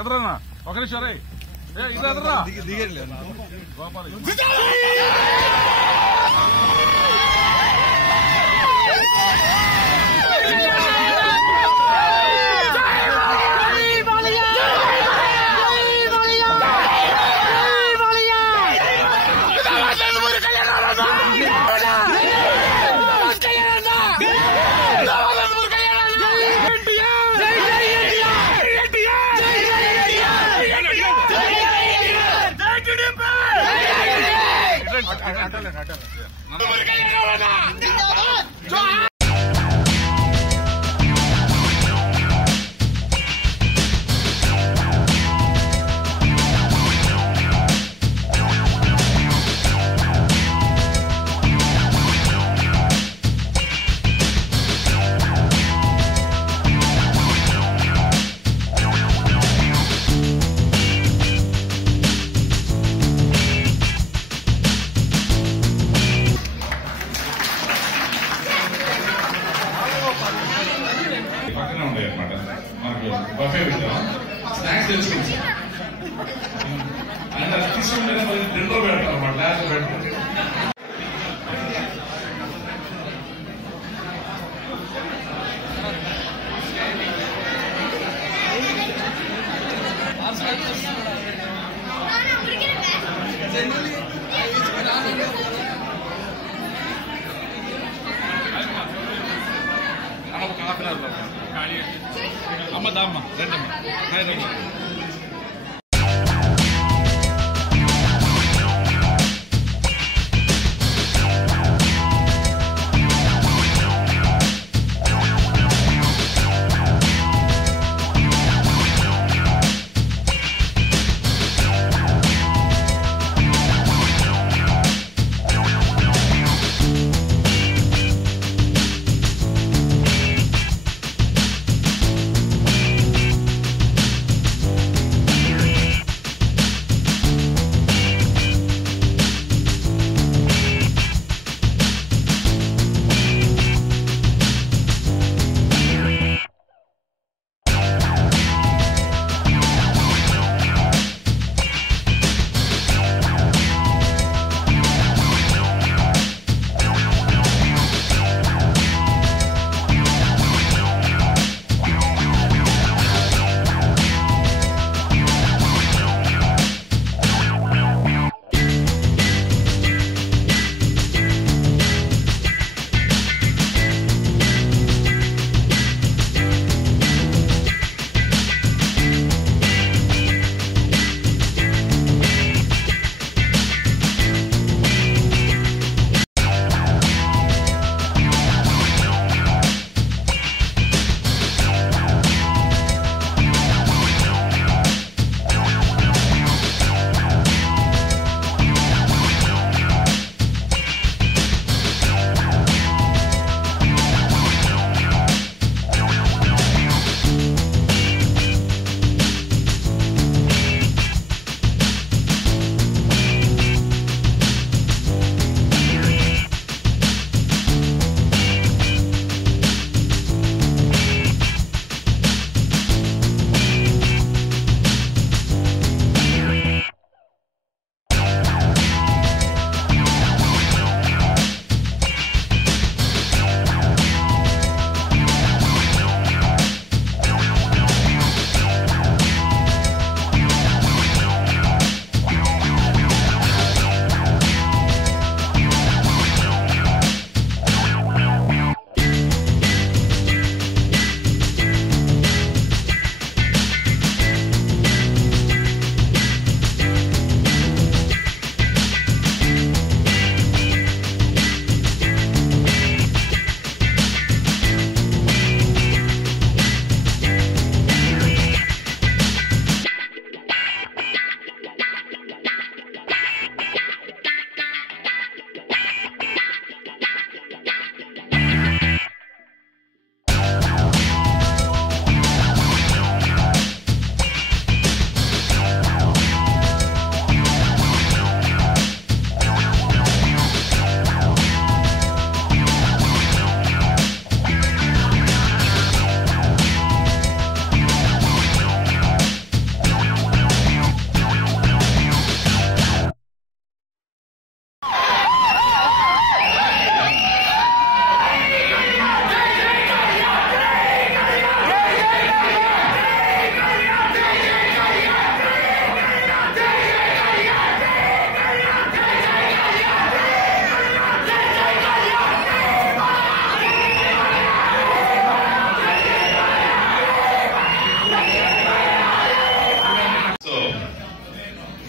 ఎదరన్నా ఒక నిమిషం రే ఇది ఎదరా గోపాలి పక్కనే ఉంటాయి అనమాట మనకు బఫే పెట్టాం స్నాక్స్ తెచ్చుకోవచ్చు అండ్ అది తీసుకుంటే డిన్నర్ పెడతాం అనమాట లాస్ట్ పెడతాం అమ్మ దామ్మ రెండమ్మ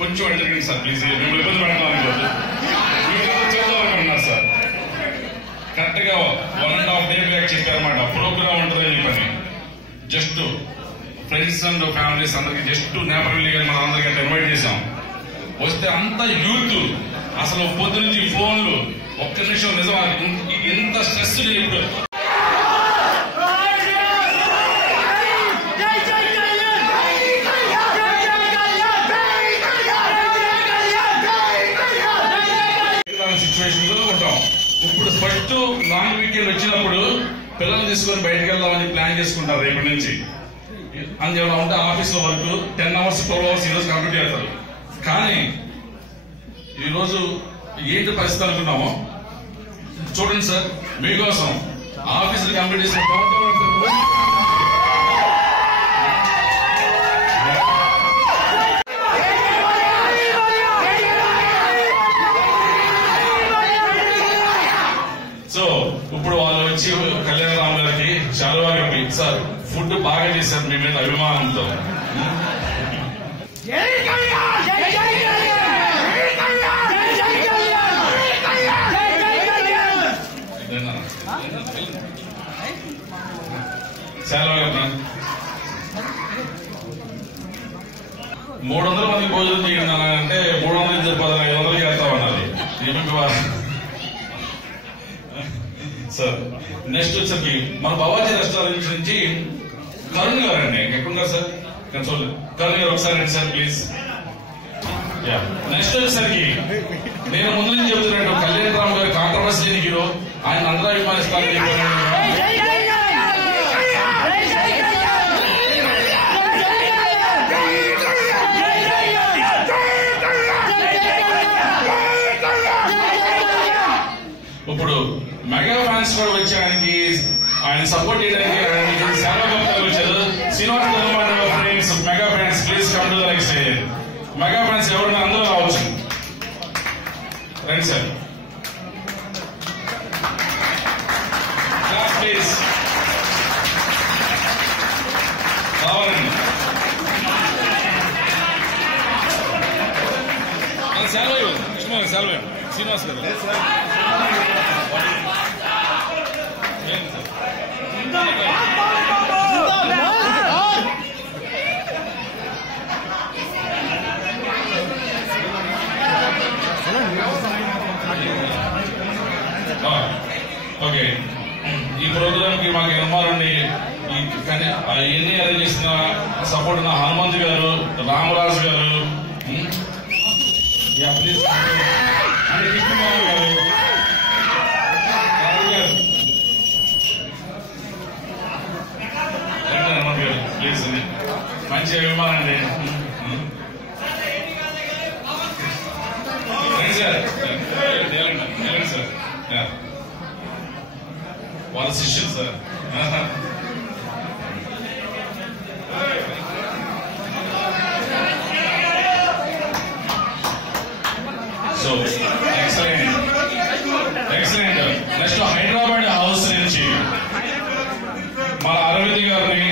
కొంచెం అడిగిన సార్ ప్లీజ్, మేము ఇబ్బంది పెడతాం ఉన్నారు సార్. కరెక్ట్ గా 1.5 day బ్యాక్ చెప్పారన్నమాట, ప్రోగ్రామ్ ఉంటుందని చెప్పని. జస్ట్ ఫ్రెండ్స్ అండ్ ఫ్యామిలీస్ అందరికి జస్ట్ నేపథ్యం మన అందరికీ ఇన్వైట్ చేశాం. వస్తే అంత యూత్ అసలు పొద్దు నుంచి ఫోన్లు, ఒక్క నిమిషం నిజమా ఇంత స్ట్రెస్ ఇప్పుడు సిచ్యువేషన్ లో ఉంటాం. ఇప్పుడు ఫస్ట్ లాంగ్ వీకెండ్ వచ్చినప్పుడు పిల్లల్ని తీసుకొని బయటకు వెళ్దామని ప్లాన్ చేసుకుంటారు రేపటి నుంచి. అందులో ఉంటే ఆఫీస్ లో వర్క్ 10 hours 12 hours ఈ రోజు కంప్లీట్ చేస్తారు. కానీ ఈరోజు ఏంటి పరిస్థితి అనుకున్నామో చూడండి సార్, మీకోసం ఆఫీస్ కంప్లీట్ చేసిన సో ఇప్పుడు వాళ్ళు వచ్చి కళ్యాణరామ్ గారికి చాలా బాగా సార్ ఫుడ్ బాగా చేశారు, మీ మీద అభిమానంతో. చాలా 300 మంది భోజనం చేయండి అంటే 300 చెప్పాలి, 500 చేస్తామన్నది. సార్ నెక్స్ట్ వచ్చేసరికి మన బాబాజీ రెస్టారెంట్ నుంచి కరుణ్ గారు అండి, ఎక్కడున్నారు సార్? కరుణ్ గారు ఒకసారి రండి సార్ ప్లీజ్. నెక్స్ట్ వచ్చేసరికి నేను ముందు నుంచి చెబుతున్నట్టు కళ్యాణరామ్ గారు కాంట్రవర్సీ లేని హీరో, ఆయన అందరూ అభిమానిస్తారని ఇప్పుడు మెగా ఫ్యాన్స్ కూడా వచ్చి ఆయన సపోర్ట్ చేయడానికి చాలా గొప్పగా వచ్చారు. Srinivas friends mega fans please come to the next stage. Mega fans ఎవరైనా అందరూ రావచ్చు, రండి సార్ ప్లీజ్ రావాలండి. సెలవు కృష్ణ సెలవు శ్రీనివాస్ గారు ఓకే. ఈ ప్రోగ్రామ్ కి మాకు నిర్మాణండి ఎన్ని అరేంజ్ చేసిన సపోర్ట్ ఉన్న హనుమంత్ గారు, రామరాజు గారు, ప్లీజ్ అంటే కృష్ణబాబు గారు, ప్లీజ్ మంచి అభిమానం అండి. సార్ వాళ్ళ శిష్యులు sir. So excellent excellent. Next Hyderabad house నుంచి మన అరవింద్ గారిని,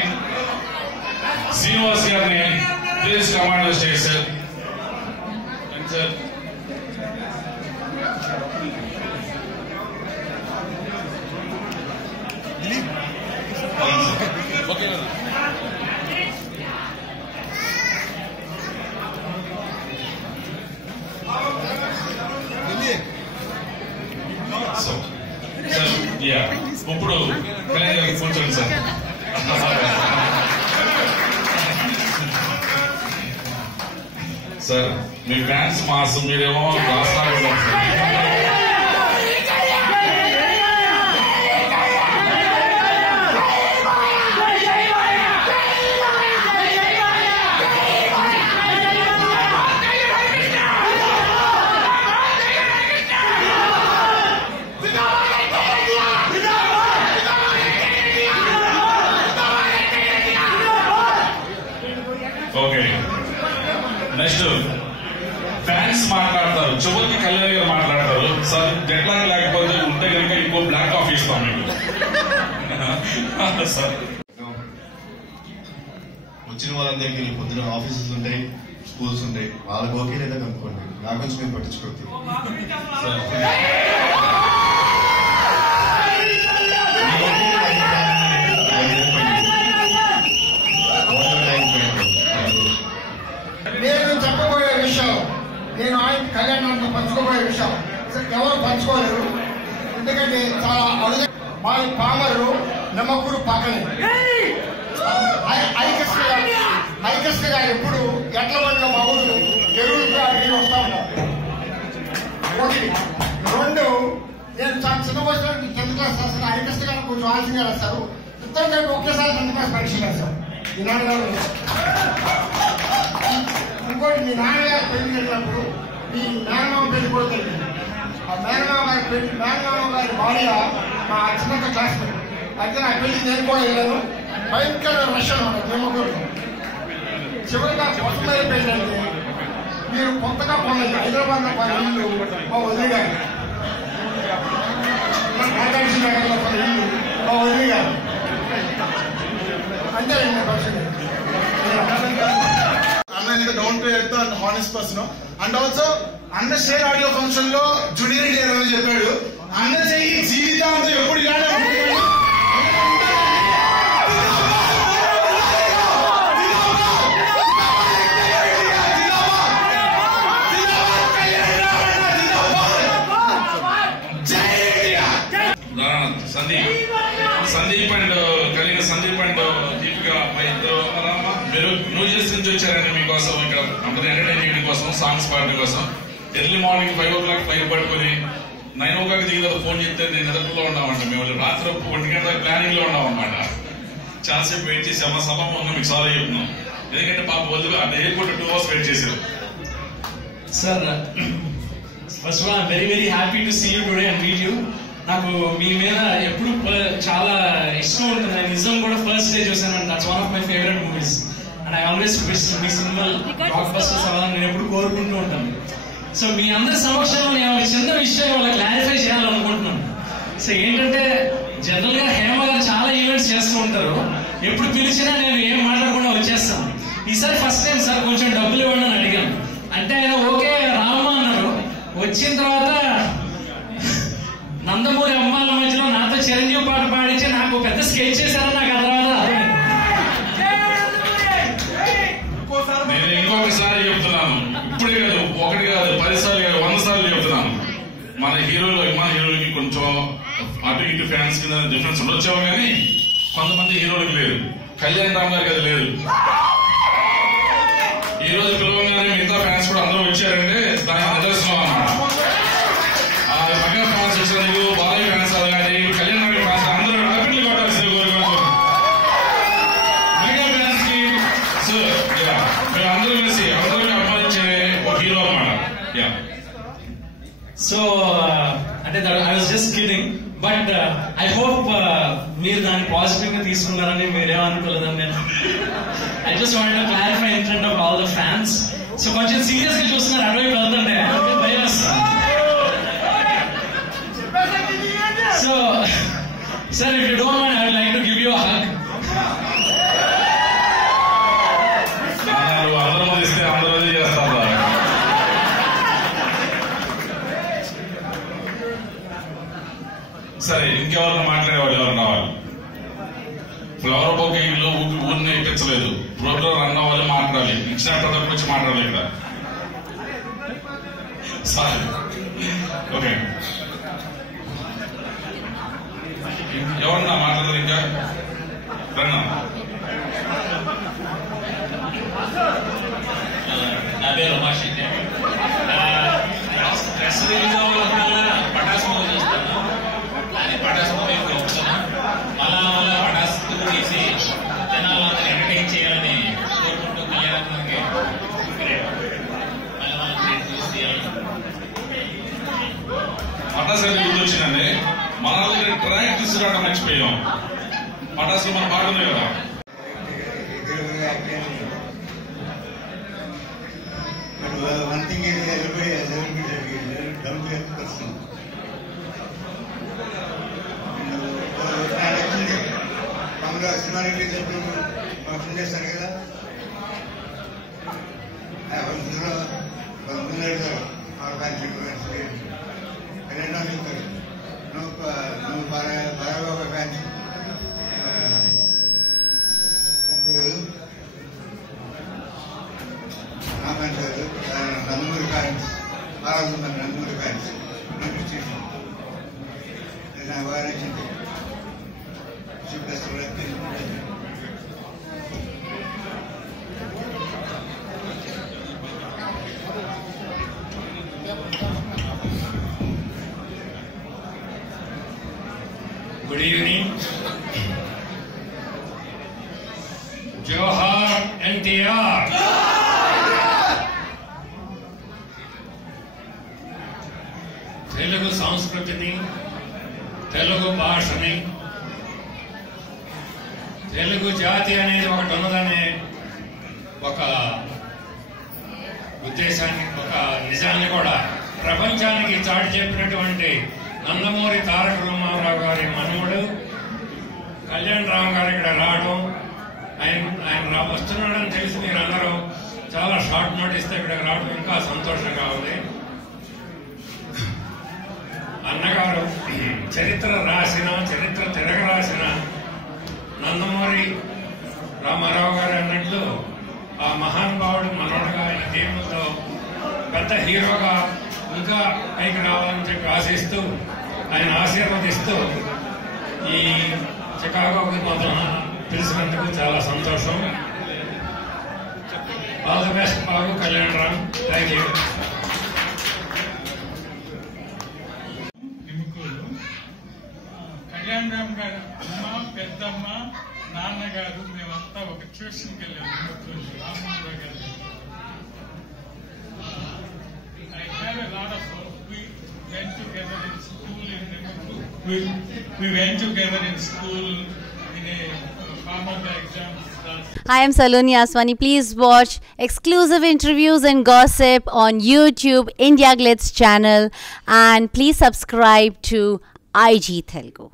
శ్రీనివాస్ గారిని please command stage sir. Sir okay. So sir ఇప్పుడు కళ్యాణ్ గారికి కూర్చోండి సార్. సార్ మీ ఫ్యాన్స్ మాస్, మీరేమో రాష్ట్రాలు ఓకే. నెక్స్ట్ ఫ్యాన్స్ మాట్లాడతారు, చివరికి కళ్యాణ్ గారు మాట్లాడతారు. సార్ డెడ్ లాక్ లేకపోతే ఉంటే కనుక ఇంకో బ్లాక్ కాఫీ ఇస్తాం మీకు. సార్ వచ్చిన వాళ్ళందరికీ పొద్దున ఆఫీసెస్ ఉంటాయి, స్కూల్స్ ఉంటాయి, వాళ్ళకి ఓకే లేదా కనుక్కోండి, నా గురించి మేము పట్టించుకోవద్దు. నేను చెప్పబోయే విషయం, నేను ఆయన కళ్యాణంతో పంచుకోబోయే విషయం ఎవరు పంచుకోలేరు. ఎందుకంటే చాలా అడుగు వాళ్ళ పామరు నమ్మకుడు పక్కనే ఐకస్క గారు ఎప్పుడు ఎట్ల బండిలో మా ఊరు ఎరువులు అడిగి వస్తా ఉన్నారు. ఒకటి. రెండు, నేను చాలా చిన్న వయసులో 10th క్లాస్ రాస్తాను. ఐకస్క గారు కొంచెం ఆలస్యంగా రాస్తారు. ఇద్దరు కలిపి ఒకేసారి 10th క్లాస్ పరీక్ష రాశారు. ఈ నాన్నగారు. ఇంకోటి, మీ నాన్నగారు పెళ్లి జరిగినప్పుడు మీ మేనమామ పెళ్లి కూడా జరిగింది. ఆ మేనమామ గారి భార్య మా చిన్న క్లాస్మేట్. అయితే నా పెళ్లి నేను కూడా వెళ్ళాను. భయంకర రష్యన్ ఉన్నాడు నిమ్మకూరు. చివరిగా కొత్తమైన పెళ్లి అంటే మీరు కొత్తగా కొన్నది హైదరాబాద్ లో కొన్న ఇల్లు మా వదిలి గారు, రాజాక్షి నగర్లో కొన్న ఇల్లు మా వదిలి గారు. అంతే పరిస్థితి. Anna is a down to earth and honest person. And also, Anna share audio function lo junior leader అని చెప్పాడు. Anna చేయి జీవితాంతం ఎప్పుడు ఇలానే ఉంటుంది. సందీప్ అండ్ కలిగిన సందీప్ అండ్ దీపిక మీరు న్యూజెర్సీ నుంచి వచ్చారండి. మీకోసం ఇక్కడ అందరూ ఎంటర్టైన్మెంట్ కోసం, సాంగ్స్ పాడడం కోసం ఎర్లీ మార్నింగ్ 5 o'clock ఫ్లైట్ పట్టుకుని 9 o'clock దిగిన ఫోన్ చెప్తే నేను నిద్రలో ఉన్నామండి. మేము రాత్రి 1 గంట ప్లానింగ్ లో ఉన్నాం అన్నమాట. చాలాసేపు వెయిట్ చేసి అమ్మ సభ ముందు మీకు సాల్వ్ చెప్తున్నాం. ఎందుకంటే పాప వద్దుగా అంటే ఎయిర్పోర్ట్ 2 hours వెయిట్ చేశారు. Sir, first of all I'm very very happy to see you today and meet you. నాకు మీ మీద ఎప్పుడు చాలా ఇష్టం ఉంటుంది. నేను నిజం కూడా ఫస్ట్ డే చూసాను. That's one of my favourite movies and I always wish me cinema black busters అవ్వాలని నేను ఎప్పుడు కోరుకుంటూ ఉంటాను. సో మీ అందరి సమక్షంలో నేను ఒక చిన్న విషయం వాళ్ళకి క్లారిఫై చేయాలనుకుంటున్నాను. సో ఏంటంటే, జనరల్ గా హేమ గారు చాలా ఈవెంట్స్ చేస్తూ ఉంటారు. ఎప్పుడు పిలిచినా నేను ఏం మాట్లాడకుండా వచ్చేస్తాను. ఈసారి ఫస్ట్ టైం సార్ కొంచెం డబ్బులు ఇవ్వండి అని అడిగాను. అంటే ఆయన ఓకే రామ్మా అన్నారు. వచ్చిన తర్వాత నందమూరి అమ్మాయిల మధ్యలో నాతో చిరంజీవి పాట పాడించి నాకు పెద్ద స్కెచ్ చేశారని నాకు ఆ తర్వాత నేను ఇంకొకసారి చెప్తున్నాను, ఇప్పుడే కాదు, 1 కాదు 10 సార్లు కాదు 100 సార్లు చెప్తున్నాను. మన హీరోలకి కొంచెం అటు ఇటు ఫ్యాన్స్ కింద డిఫరెన్స్ ఉండొచ్చావు, కానీ కొంతమంది హీరోలకు లేదు. కళ్యాణ్ రామ్ గారికి అది లేదు. ఈ రోజు పిలవగానే మిగతా ఫ్యాన్స్ కూడా అందరూ వచ్చారంటే దానికి నిదర్శనం అన్నమాట. మెగా ఫ్యాన్స్ వచ్చినందుకు, బాలయ్య ఫ్యాన్స్ కానీ కళ్యాణ్ రామ్ ఫ్యాన్స్ అందరూ హ్యాపీలు కొట్టాల్సిన కోరుకుంటున్నాం. మెగా ఫ్యాన్స్ కి మేము అందరూ కలిసి అందరికీ అభిమానించే ఒక హీరో అన్నమాట. సో అంటే I was just kidding. But I hope మీరు దాన్ని పాజిటివ్ గా తీసుకున్నారని మీరేమనుకోలేదని నేను I just want to clarify in front of all the fans. So కొంచెం సీరియస్ గా చూస్తున్నారు అటువైపు వెళ్తుంటే భయం వస్తుంది. So sir, if you don't mind I would like to give you a hug. అందరూ ఇస్తే అందరూ చేస్తారు. సరే, ఇంకెవరైనా మాట్లాడేవాళ్ళు ఎవరు రావాలి? ఫ్లవర్ బొకేలో ఊరిని ఎక్కించలేదు. ప్రోగ్రామ్ రన్ అవ్వాలి, మాట్లాడాలి. ఇచ్చిన ప్రతి గురించి మాట్లాడాలి ఇక్కడ. సరే, ఓకే. ఎవరన్నా మాట్లాడాలి ఇంకా? రన్నా. నా పేరు ఉమాశంకర్. ప్రెస్ రిలీజ్ అవ్వాలన్నా పటాస్ మూవీ చూస్తాను. కానీ పటాస్ మూవీ చూస్తాను. మళ్ళా పటాస్ తీసి జనాలందరూ ఎంటర్టైన్ చేయాలని కోరుకుంటూ కళ్యాణానికి పటాస్ గారి గుర్తు వచ్చిందండి. మన దగ్గర ట్రాక్ తీసుకురావడం మర్చిపోయాం. పటాస్ మన బాగుంది కదా. One thing is everybody has a bit down to earth person. Cinema release function చేశారు కదా, ఫ్యాన్స్ బాగుంది నందమూరి ఫ్యాన్స్ అప్రిషియేషన్ నాకు బాగా నచ్చింది. Good evening. Johar NTR. Telugu సంస్కృతిని, తెలుగు భాషని, తెలుగు జాతి అనేది ఒకటి ఉన్నదనే ఒక ఉద్దేశాన్ని, ఒక నిజాన్ని కూడా ప్రపంచానికి చాటి చెప్పినటువంటి నందమూరి తారక రామారావు గారి మనవడు కళ్యాణ్ రామ్ గారు ఇక్కడ రావడం, ఆయన వస్తున్నాడని తెలిసి మీరందరూ చాలా షార్ట్ నోటీస్తో ఇక్కడ రావడం ఇంకా సంతోషంగా ఉంది. అన్నగారు చరిత్ర తిరగరాసిన నందమూరి రామారావు గారు అన్నట్లు ఆ మహానుభావుడు మనోడుగా ఈ గేమ్తో పెద్ద హీరోగా ఇంకా పైకి రావాలని చెప్పి ఆశిస్తూ ఆయన ఆశీర్వదిస్తూ ఈ చికాగోకి మొత్తం పిలిచినందుకు చాలా సంతోషం. All the best Babu Kalyan Ram. Thank you. Kalyan Ram గారు అమ్మ, పెద్దమ్మ, నాన్నగారు మేమంతా ఒక ట్యూషన్కి వెళ్ళాము. రామమోహన్ గారు I have a lot of we went together in school we went together in school in a form of the exams class. Hi, I'm Saloni Aswani. Please watch exclusive interviews and gossip on YouTube, India Glitz channel, and please subscribe to IG Telugu.